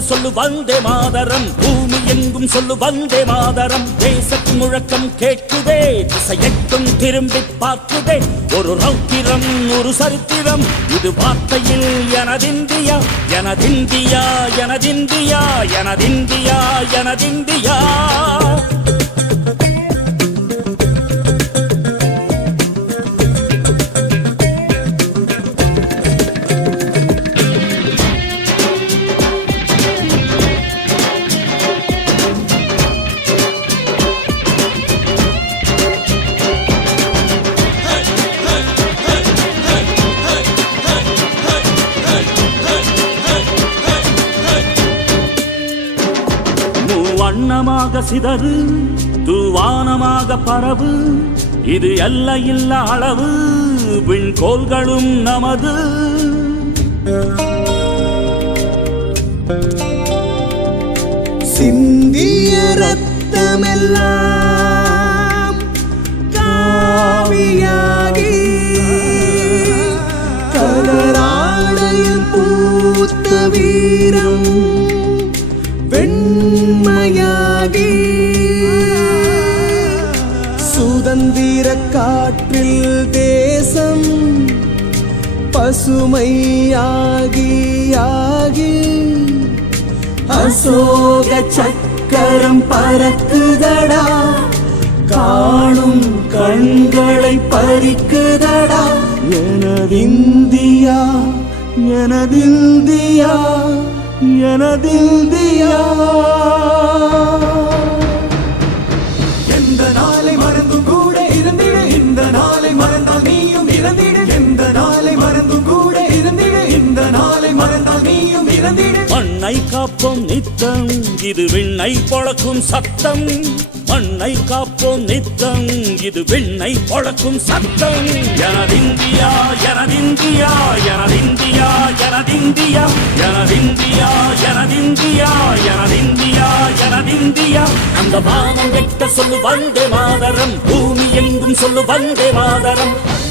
சொல்லு வந்தே மாதரம். பூமி எங்கும் சொல்லு வந்தே மாதரம். தேசத்து முழக்கம் கேட்குதே திசையெட்டும் திரும்பி பார்க்குதே. ஒரு ரௌத்திரம் ஒரு சரித்திரம். இது வார்த்தையில் எனதிந்தியா எனதிந்தியா எனதிந்தியா எனதிந்தியா எனதிந்தியா. வானமாக சிதறு தூவானமாக பரவு இது எல்லையில்ல அளவு விண்கோள்களும் நமது. சிந்திய ரத்தமெல்லாம் காவியாகி கதராடையில் பூத்த வீரம் காற்றில் தேசம் பசுமையாகி ஆகி அசோக சக்கரம் பறக்குதடா காணும் கண்களை பறிக்குதடா எனதிந்தியா எனதிந்தியா எனதிந்தியா நீயும் இறந்திடு. மண்ணை காப்போம் நித்தம். இது விண்ணை பொழக்கும் சத்தம். மண்ணை காப்போம் நித்தம். இது விண்ணை பொழக்கும் சத்தம். எனதிந்தியா எனதிந்தியா எனதிந்தியா எனதிந்தியா எனதிந்தியா எனதிந்தியா எனதிந்தியா எனதிந்தியா. அந்த வானம் வெட்ட சொல்லு வந்தே மாதரம். பூமி எங்கும் சொல்லு வந்தே மாதரம் வந்தே மாதரம்.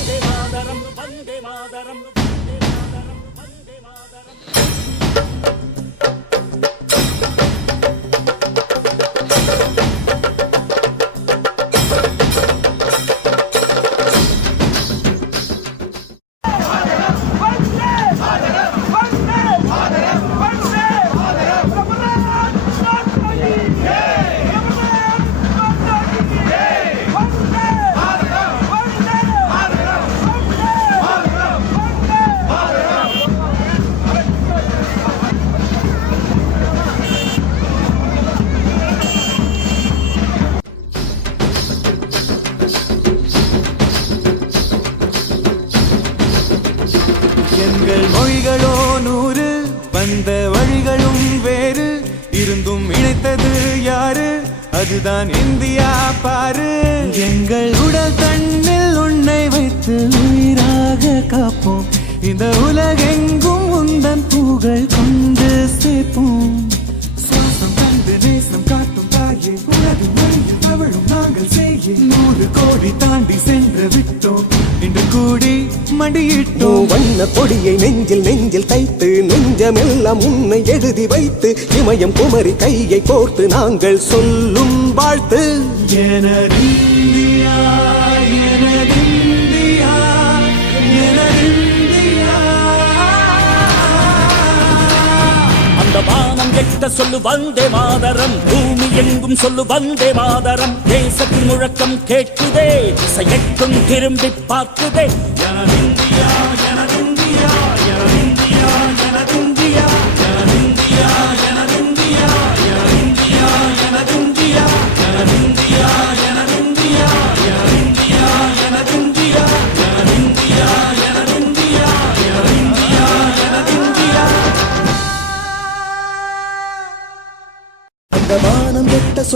கோடி தாண்டி சென்று விட்டோம். இன்று கூடி மண்டியிட்டோம். வண்ண கொடியை நெஞ்சில் நெஞ்சில் தைத்து நெஞ்சமெல்லாம் உன்னை எழுதி வைத்து இமயம் குமரி கையை கோர்த்து நாங்கள் சொல்லும் வாழ்த்து. எனதிந்தியா எனதிந்தியா எனதிந்தியா. அந்த வானம் எட்ட சொல்லு வந்தே மாதரம் பூமி எங்கும் சொல்லு வந்தே மாதரம் தேசத்தின் முழக்கம் கேட்குதே. திசையெட்டும் திரும்பி பார்க்குதே.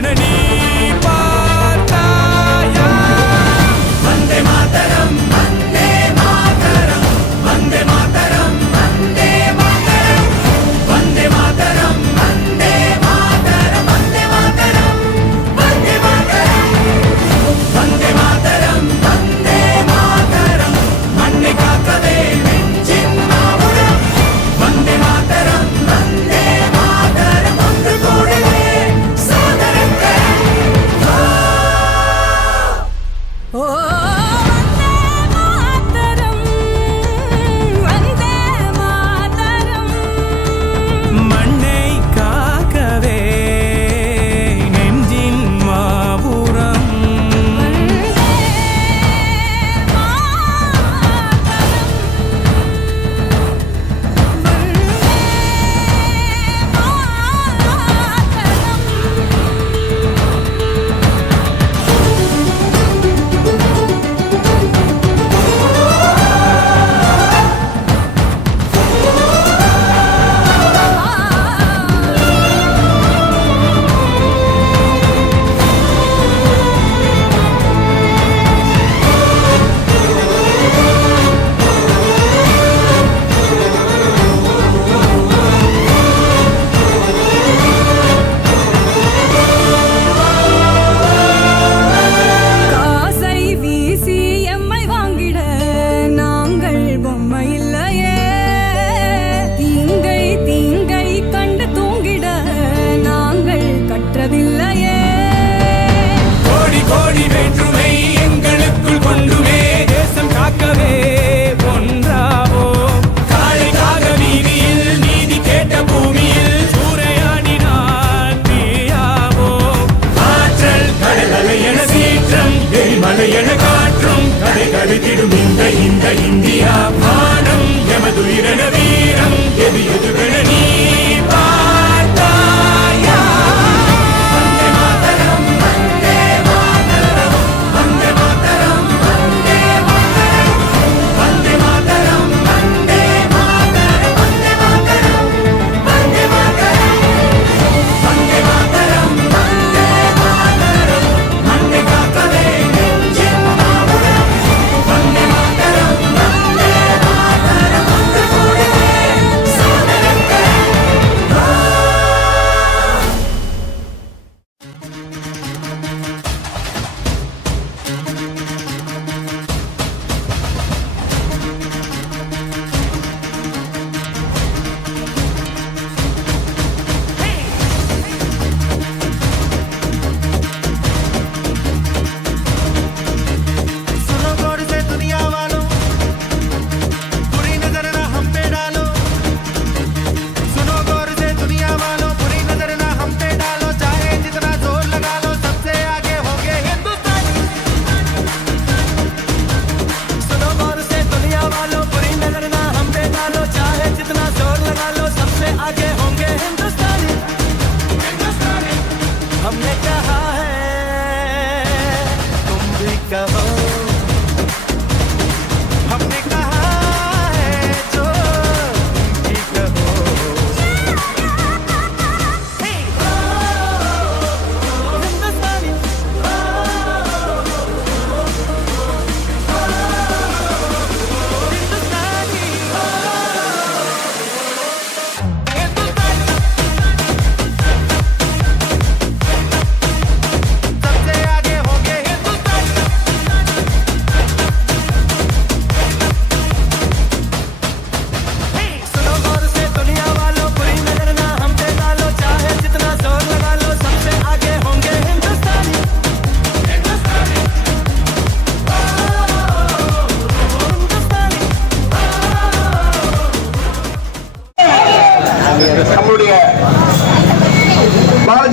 எது நீ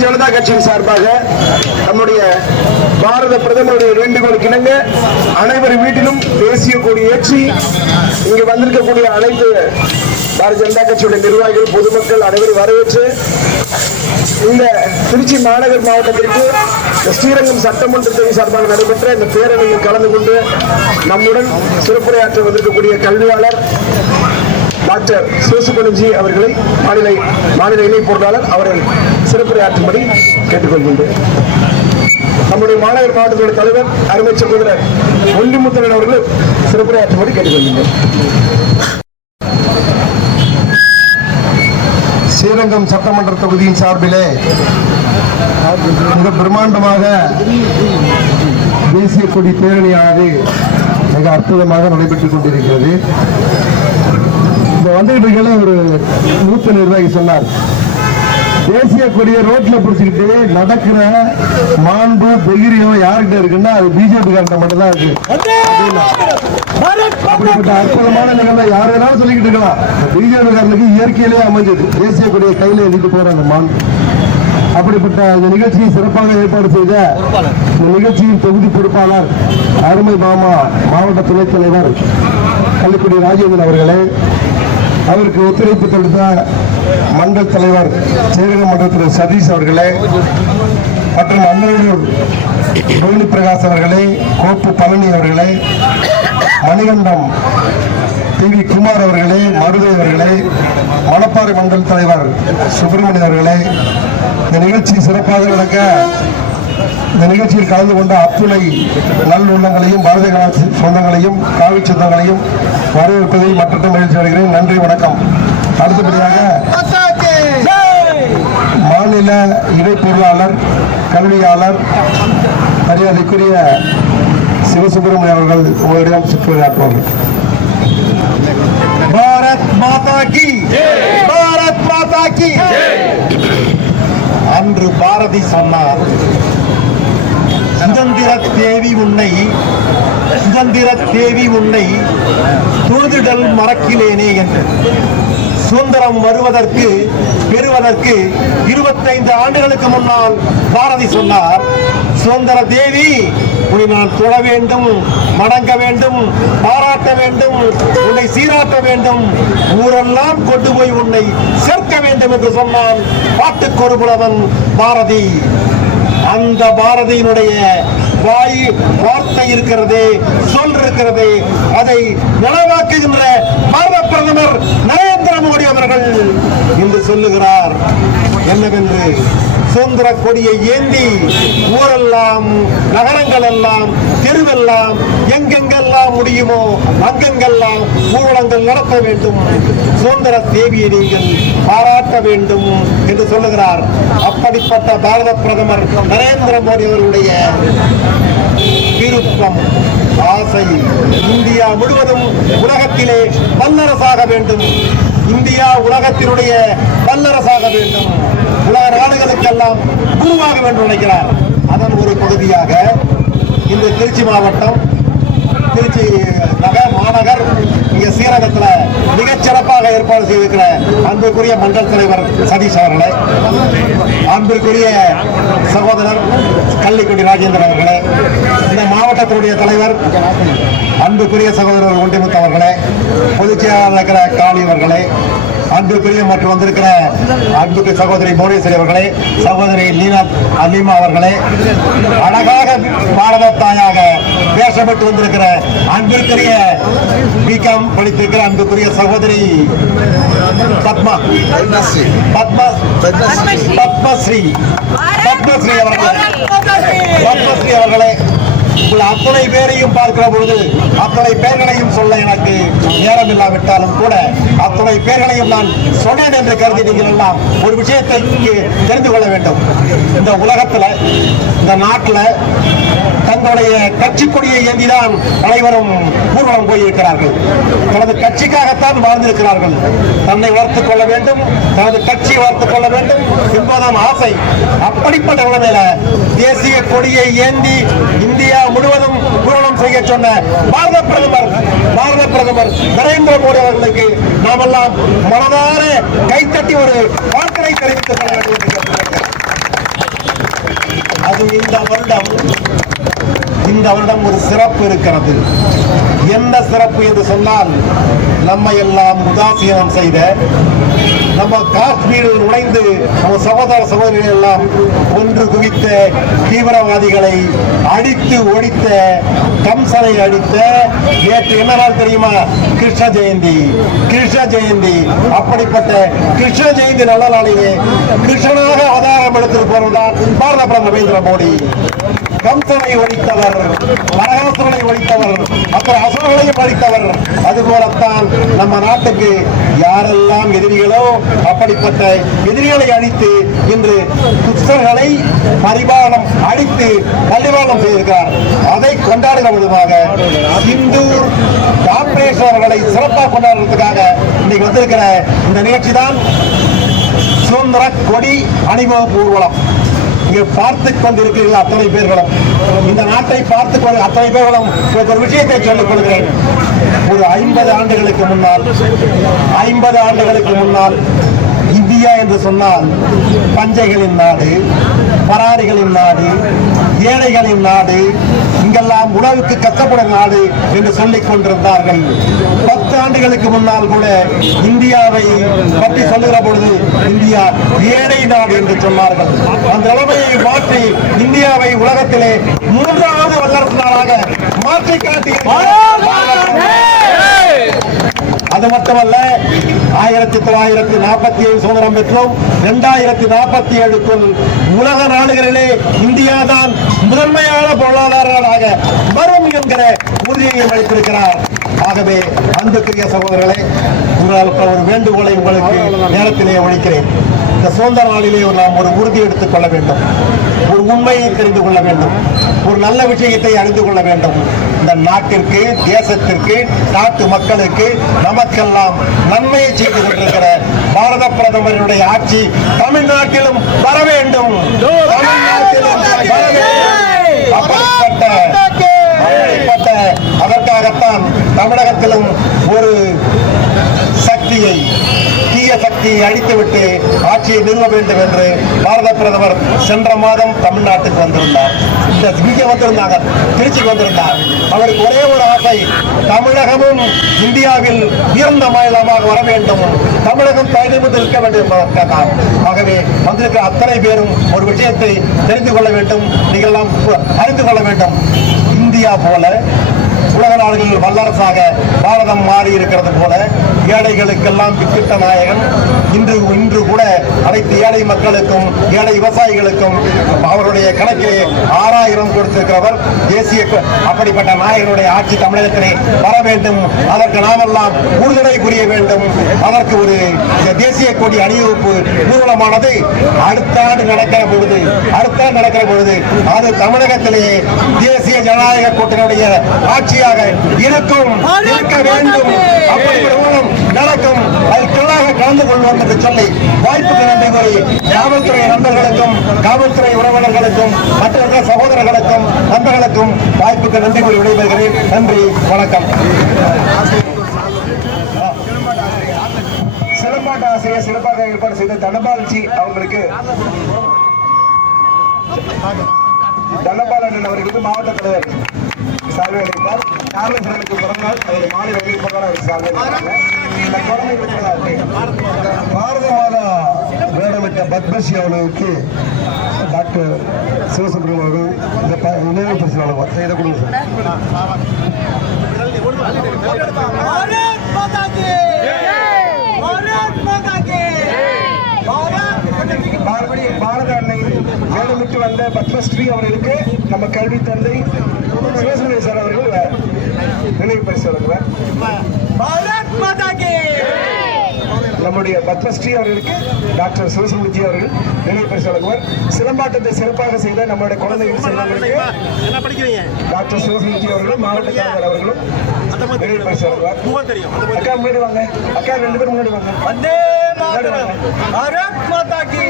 ஜனதா கட்சியின் சார்பாக நம்முடைய பாரத பிரதமருடைய வேண்டுகோளுக்கு இணங்க அனைவர் வீட்டிலும் தேசிய கொடி ஏற்றி இங்கு வந்திருக்கக்கூடிய அனைத்து பாரதிய ஜனதா கட்சியுடைய நிர்வாகிகள் பொதுமக்கள் அனைவரும் வரவேற்று இந்த திருச்சி மாநகர் மாவட்டத்திற்கு ஸ்ரீரங்கம் சட்டமன்றத்தின் சார்பாக நடைபெற்ற இந்த பேரணியில் கலந்து கொண்டு நம்முடன் சிறப்புரையாற்ற வந்திருக்கக்கூடிய கல்வியாளர் டாக்டர் சிவசுப்பனஜி அவர்களை மாநில மாநில இணை பொருளாளர் அவர்கள் சிறப்புரையாற்றும்படி கேட்டுக்கொள்கின்றேன். நம்முடைய மாநகர் மாவட்டத்தோட தலைவர் அருமை சகோதரர் ஒல்லிமுத்தரன் அவர்கள் சிறப்புரையாற்றும்படி கேட்டுக்கொள்கின்றேன். ஸ்ரீரங்கம் சட்டமன்ற தொகுதியின் சார்பிலே மிக பிரம்மாண்டமாக தேசிய கொடி பேரணியானது மிக அற்புதமாக நடைபெற்றுக் கொண்டிருக்கிறது. இப்போ வந்துகிட்டு ஒரு மூத்த நிர்வாகி சொன்னார். தேசிய கொடியை ரோட்ல பிடிச்சிக்கிட்டு நடக்கிற மாண்பு தைரியம் யாருக்கிட்ட இருக்குன்னா அது பிஜேபி காரண்ட மட்டும் தான் இருக்கு. அப்படிப்பட்ட அற்புதமான நிகழ்வை யார் வேணாலும் சொல்லிக்கிட்டு இருக்கலாம். பிஜேபி காரனுக்கு இயற்கையிலே அமைஞ்சது. தேசிய கொடியை கையில எழுதிட்டு போற அந்த மாண்பு. அப்படிப்பட்ட இந்த நிகழ்ச்சியை சிறப்பாக ஏற்பாடு செய்த இந்த நிகழ்ச்சியின் தொகுதி பொறுப்பாளர் அருமை மாமா மாவட்ட துணைத் தலைவர் கள்ளிக்குடி ராஜேந்திரன் அவர்களே அவருக்கு ஒத்துழைப்பு கொடுத்த மண்டல தலைவர் சேரக மன்றத்தில் சதீஷ் அவர்களே மற்றும் அண்ணனூர் ரோஹினி பிரகாஷ் அவர்களே கோப்பு பழனி அவர்களே மணிகண்டம் டி வி குமார் அவர்களே மருதை அவர்களே மணப்பாறை மண்டல் தலைவர் சுப்பிரமணியன் அவர்களே இந்த நிகழ்ச்சி சிறப்பாக நடக்க இந்த நிகழ்ச்சியில் கலந்து கொண்ட அத்துணை நல்லுள்ளங்களையும் பாரதிய சொந்தங்களையும் காவி சொந்தங்களையும் வரவேற்பதில் மற்ற மகிழ்ச்சி அடைகிறேன். நன்றி வணக்கம். அடுத்தபடியாக மாநில இடைப்பொருளாளர் கல்வியாளர் மரியாதைக்குரிய சிவசுப்பிரமணியம் அவர்கள் உங்களிடம் சுற்றுரையாற்றுவார்கள் பாரத் மாதா கி. பாரத் மாதா கி. அன்று பாரதி சொன்னார் சுதந்திர தேவி உன்னை சுதந்திர தேவி உன்னை தொழுதிடல் மறக்கிலேனே என்று. சுதந்திரம் வருவதற்கு பெறுவதற்கு இருபத்தைந்து ஆண்டுகளுக்கு முன்னால் பாரதி சொன்னார் சுதந்திர தேவி உன்னை நான் தொழ வேண்டும் மடங்க வேண்டும் பாராட்ட வேண்டும் உன்னை சீராட்ட வேண்டும். ஊரெல்லாம் கொண்டு போய் உன்னை சேர்க்க வேண்டும் என்று சொன்னான் பாட்டுக்கு ஒரு புலவன் பாரதி. அந்த பாரதியினுடைய வாய் வார்த்தை இருக்கிறதே சொல் இருக்கிறதே அதை நனவாக்குகின்ற பாரத பிரதமர் நரேந்திர மோடி அவர்கள் இன்று சொல்லுகிறார் என்னவென்று சுதந்திர கொடியை ஏந்தி ஊரெல்லாம் நகரங்கள் எல்லாம் தெருவெல்லாம் எங்கெங்கெல்லாம் முடியுமோ அங்கெங்கெல்லாம் ஊர்வலங்கள் நடத்த வேண்டும். சுதந்திர தேவியை நீங்கள் பாராட்ட வேண்டும் என்று சொல்லுகிறார். அப்படிப்பட்ட பாரத பிரதமர் நரேந்திர மோடி அவர்களுடைய விருப்பம் ஆசை இந்தியா முழுவதும் உலகத்திலே வல்லரசாக வேண்டும். இந்தியா உலகத்தினுடைய வல்லரசாக வேண்டும். உலக நாடுகளுக்கெல்லாம் குருவாக வேண்டும் நினைக்கிறார். அதன் ஒரு பகுதியாக இந்த திருச்சி மாவட்டம் திருச்சி நகர் மாநகர் இங்கே சீரகத்தில் மிகச் சிறப்பாக ஏற்பாடு செய்திருக்கிற அன்புக்குரிய மண்டல் தலைவர் சதீஷ் அவர்களே அன்பிற்குரிய சகோதரர் கள்ளிக்குடி ராஜேந்திரன் அவர்களே இந்த மாவட்டத்தினுடைய தலைவர் அன்புக்குரிய சகோதரர் ஒண்டிமுத்து அவர்களே பொதுச் செயலாளர் இருக்கிற காளி அவர்களே அன்புக்குரிய மற்றும் வந்திருக்கிற அன்புக்கு சகோதரி புவனேஸ்வரி அவர்களே சகோதரி லீனா அலீமா அவர்களே அழகாக பாரத தாயாக கஷ்டப்பட்டு வந்திருக்கிற அன்பிற்குரிய பிகாம் படித்திருக்கிற அன்புக்குரிய சகோதரி பத்மா. பத்மா பத்மஸ்ரீ. பத்மஸ்ரீ. அவர்களே. பத்மஸ்ரீ அவர்களே உங்கள் அத்தனை பேரையும் பார்க்கிற பொழுது அத்தனை பேர்களையும் சொல்ல எனக்கு நேரம் இல்லாவிட்டாலும் கூட அத்தனை பேர்களையும் நான் சொன்னேன் என்று கருதி நீங்கள் எல்லாம் ஒரு விஷயத்தை இங்கே தெரிந்து கொள்ள வேண்டும். இந்த உலகத்துல இந்த நாட்டுல தங்களுடைய கட்சி கொடியை ஏந்திதான் அனைவரும் ஊர்வலம் போயிருக்கிறார்கள். தனது கட்சிக்காகத்தான் வாழ்ந்திருக்கிறார்கள். தன்னை வளர்த்துக் கொள்ள வேண்டும் தனது கட்சியை வளர்த்துக் கொள்ள வேண்டும் என்பதுதான் ஆசை. அப்படிப்பட்ட நிலைமையில தேசிய கொடியை ஏந்தி இந்தியா முழுவதும் ஊர்வலம் செய்ய சொன்ன பாரத பிரதமர் பாரத பிரதமர் நரேந்திர மோடி அவர்களுக்கு நாமெல்லாம் மனதார கைத்தட்டி ஒரு வாழ்க்கை தெரிவித்துக் கொள்ள வேண்டும் அது இந்த வருடம் இந்த வருடம் ஒரு சிறப்பு இருக்கிறது. என்ன சிறப்பு என்று சொன்னால் நம்மை எல்லாம் உதாசீனம் செய்த நம்ம காஷ்மீரில் நுழைந்து நம்ம சகோதர சகோதரிகள் எல்லாம் ஒன்று குவித்த தீவிரவாதிகளை அடித்து ஒழித்த கம்சனை அடித்த நேற்று என்ன நாள் தெரியுமா? கிருஷ்ண ஜெயந்தி. கிருஷ்ண ஜெயந்தி. அப்படிப்பட்ட கிருஷ்ண ஜெயந்தி நல்ல நாளிலே கிருஷ்ணனாக அவதாரம் எடுத்து போனதுதான் பாரத பிரதமர் நரேந்திர மோடி. கம்சனை ஒழித்தவர் மரகாசுரனை ஒழித்தவர் அப்புறம் அசுரர்களையும் அழித்தவர் அதுபோலத்தான் நம்ம நாட்டுக்கு யாரெல்லாம் எதிரிகளோ அப்படிப்பட்ட எதிரிகளை அழித்து இன்று துஷ்டர்களை பரிபாலம் அழித்து பரிபாலம் செய்திருக்கிறார். அதை கொண்டாடுகிற விதமாக இந்தூர் ஆபரேஷன் சிறப்பாக கொண்டாடுறதுக்காக இன்னைக்கு வந்திருக்கிற இந்த நிகழ்ச்சி தான் சுதந்திர கொடி அணிவகுப்பு ஊர்வலம். இங்கே பார்த்து கொண்டிருக்கிறீர்கள் அத்தனை பேர்களும். இந்த நாட்டை பார்த்து கொண்டு அத்தனை பேர்களும் ஒரு விஷயத்தை சொல்லிக் கொள்கிறேன் ஒரு ஐம்பது ஆண்டுகளுக்கு முன்னால் ஐம்பது ஆண்டுகளுக்கு முன்னால் இந்தியா என்று சொன்னால் பஞ்சைகளின் நாடு பராரிகளின் நாடு ஏழைகளின் நாடு இங்கெல்லாம் உணவுக்கு கஷ்டப்படும் நாடு என்று சொல்லிக் கொண்டிருந்தார்கள். பத்து ஆண்டுகளுக்கு முன்னால் கூட இந்தியாவை பற்றி சொல்லுகிற பொழுது இந்தியா ஏழை நாடு என்று சொன்னார்கள். அந்த நிலைமையை மாற்றி இந்தியாவை உலகத்திலே மூன்றாவது வல்லரசு நாடாக மாற்றி காட்டி அது மட்டுமல்ல ஆயிரத்தி தொள்ளாயிரத்தி நாற்பத்தி ஏழு சுதந்திரம் பெற்றோம். இரண்டாயிரத்தி நாற்பத்தி ஏழுக்குள் உலக நாடுகளிலே இந்தியா தான் முதன்மையான பொருளாதாரராக வரும் என்கிற உறுதியை அளித்திருக்கிறார். ஆகவே அன்புக்குரிய சகோதரர்களே உங்களால் ஒரு வேண்டுகோளை உங்களுக்கு நேரத்திலே ஒழிக்கிறேன். இந்த சுதந்திர நாளிலே நாம் ஒரு உறுதி எடுத்துக் கொள்ள வேண்டும். ஒரு உண்மையை தெரிந்து கொள்ள வேண்டும். ஒரு நல்ல விஷயத்தை அறிந்து கொள்ள வேண்டும். இந்த நாட்டிற்கு தேசத்திற்கு நாட்டு மக்களுக்கு நமக்கெல்லாம் நன்மையை செய்து கொண்டிருக்கிற பாரத பிரதமருடைய ஆட்சி தமிழ்நாட்டிலும் வர வேண்டும். தமிழ்நாட்டிலும் வர வேண்டும். அதற்காகத்தான் தமிழகத்திலும் ஒரு சக்தியை தீய சக்தியை அழித்துவிட்டு ஆட்சியை நிறுவ வேண்டும் என்று பாரத பிரதமர் சென்ற மாதம் தமிழ்நாட்டுக்கு வந்திருந்தார். இந்த இங்கே வந்திருந்தாங்க திருச்சிக்கு வந்திருந்தார். அவருக்கு ஒரே ஒரு ஆசை தமிழகமும் இந்தியாவில் உயர்ந்த மாநிலமாக வர வேண்டும். தமிழகம் தலைநிமிர்ந்து இருக்க வேண்டும் என்பதற்காக. ஆகவே வந்திருக்கிற அத்தனை பேரும் ஒரு விஷயத்தை தெரிந்து கொள்ள வேண்டும். நீங்கள் எல்லாம் அறிந்து கொள்ள வேண்டும். இந்தியா போல உலக நாடுகளில் வல்லரசாக பாரதம் மாறி இருக்கிறது போல ஏழைகளுக்கெல்லாம் வித்திட்ட நாயகன். இன்று இன்று கூட அனைத்து ஏழை மக்களுக்கும் ஏழை விவசாயிகளுக்கும் அவருடைய கணக்கிலே ஆறாயிரம் கொடுத்திருக்கிறவர். தேசிய அப்படிப்பட்ட நாயகனுடைய ஆட்சி தமிழகத்திலே வர வேண்டும். அதற்கு நாமெல்லாம் உறுதுணை புரிய வேண்டும். அதற்கு ஒரு தேசிய கொடி அணிவகுப்பு ஊர்வலமானது அடுத்த ஆண்டு நடக்கிற பொழுது அடுத்த ஆண்டு நடக்கிற பொழுது அது தமிழகத்திலே தேசிய ஜனநாயக கூட்டணியுடைய ஆட்சியாக இருக்கும். இருக்க வேண்டும். அப்படி நடக்கும். அதில் கிளாக கலந்து கொள்வோம் என்று சொல்லி வாய்ப்புக்கு நன்றி கூறி காவல்துறை நண்பர்களுக்கும் காவல்துறை உறவினர்களுக்கும் மற்ற சகோதரர்களுக்கும் நண்பர்களுக்கும் வாய்ப்புக்கு நன்றி கூறி விடைபெறுகிறேன். நன்றி வணக்கம். சிலம்பாட்ட ஆசிரியர் சிறப்பாக ஏற்பாடு செய்த தனபால்ஜி அவங்களுக்கு தனபாலன் அவர்களுக்கு மாவட்ட தலைவர். சால்வை அளிப்பார் சார்லஸ் அவர்களுக்கு பிறந்தநாள். அவருடைய மாநில வெளிப்பாடு சால்வை அளிப்பாங்க இந்த குழந்தைகளுக்கு பாரத மாதா வேடமிட்ட பத்மஸ்ரீ அவர்களுக்கு டாக்டர் சிவசுப்ரமணியம் அவர்கள் இந்த நினைவு பரிசு வழங்குவார் இதை கொடுங்க சார். பாரதி- வேடமிட்டு வந்த பத்மஸ்ரீ அவர்களுக்கு நம்ம கல்வி தந்தை சிவசுப்ரமணியம் சார் அவர்கள் நினைவு பரிசு நம்முடைய பத்மஸ்ரீ அவர்களுக்கு டாக்டர் சிவசுமுஜி அவர்கள் நினைவு பரிசு வழங்குவார். சிலம்பாட்டத்தை சிறப்பாக செய்த நம்முடைய குழந்தைகள் படிக்கிறீங்க? டாக்டர் சிவசுமுஜி அவர்களும் மாவட்ட தலைவர் அவர்களும் நினைவு பரிசு வழங்குவார். அக்கா முன்னாடி வாங்க. அக்கா ரெண்டு பேரும் முன்னாடி வாங்க. வந்தே மாதரம் பாரத் மாதா கி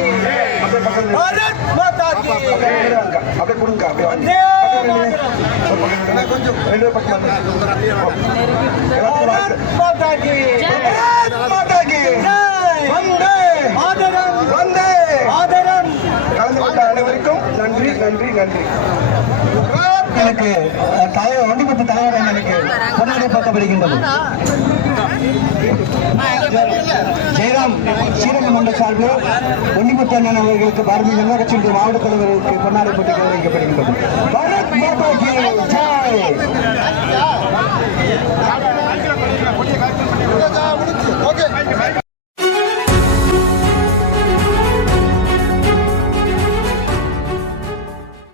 அப்படியே பக்கத்துல நில்லு. பாரத் மாதா கி அக்கா முன்னாடி வாங்க அப்படியே கொடுங்க அப்படியே வாங்க வந்தே அக்கா நில்லு. ஒரு பக்கம் நில்லு. கொஞ்சம் ரெண்டு பேரும் பக்கம் வாங்க. எல்லாத்துக்கும் பாரத் வாழ்த்து. மாதா கி பாரத் மாதா கி வந்தே மாதரம் வந்தே மாதரம் கலந்து கொண்ட அனைவருக்கும் நன்றி நன்றி நன்றி எனக்கு தயார் ஒன்றுபட்டு தயார் எங்களுக்கு கொண்டாடப்பட்டப்படுகின்றது ஜெயராம் ஸ்ரீரங்கம் மன்ற சார்பில் ஒன்னிமுத்து அண்ணன் அவர்களுக்கு பாரதிய ஜனதா கட்சியின் மாவட்ட தலைவர்களுக்கு கொண்டாடப்பட்டு கௌரவிக்கப்படுகின்றது. பாரத் மாதா